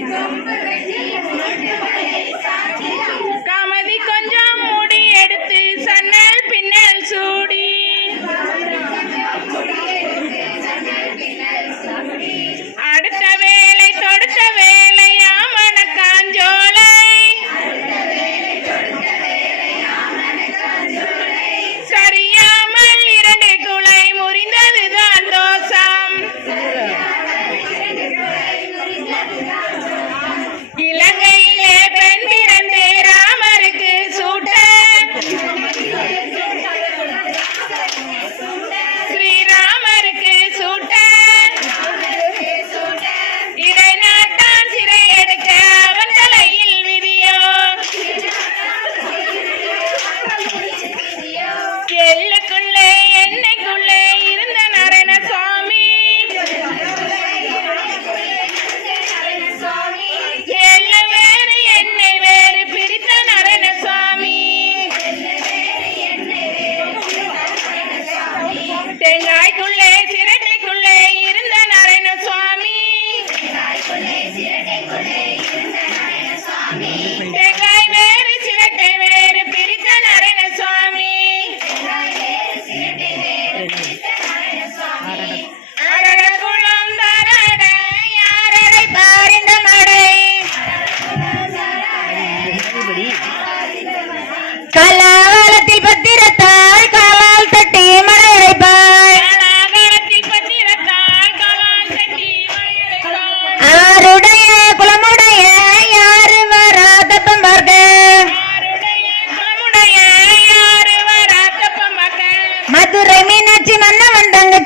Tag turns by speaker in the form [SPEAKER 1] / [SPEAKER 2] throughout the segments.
[SPEAKER 1] गम नहीं
[SPEAKER 2] मत भले साथिया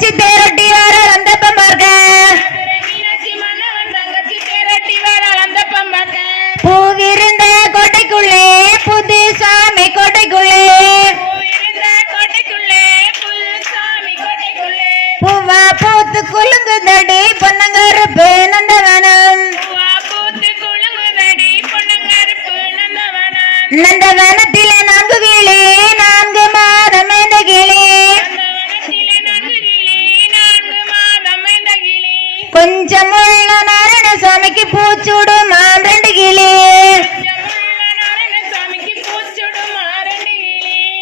[SPEAKER 2] தங்கச்சி தேரட்டி வர வந்தப்பம் பார்க்க பூவிருந்த கோட்டைக்குள்ளே புது சாமி கோட்டைக்குள்ளே. பூவா பூத்து குலுங்குதடி பொன்னங்கருப்பு நந்தவனம். நான்
[SPEAKER 1] கொஞ்சமுள்ள நாராயணசாமிக்கு பூச்சூடும் ஆண்டு கிளி.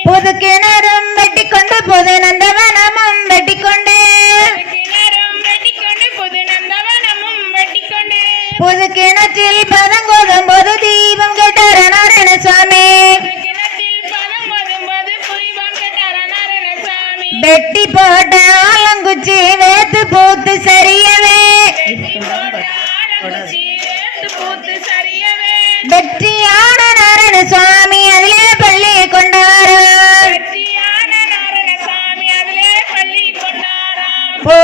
[SPEAKER 2] புது கிணறும் வெட்டி கொண்டு புது நந்தவனமும் வெட்டி கொண்டு
[SPEAKER 1] புது
[SPEAKER 2] கிணற்றில் பதம் கோதும் போது தீபம் கேட்டார் நாராயணசாமி வெட்டி போட்ட ஆலங்குச்சி வேத்து போத்து
[SPEAKER 1] சரியா வெற்றியான நாராயண சுவாமி அதிலே
[SPEAKER 2] பள்ளி கொண்டாராம். போ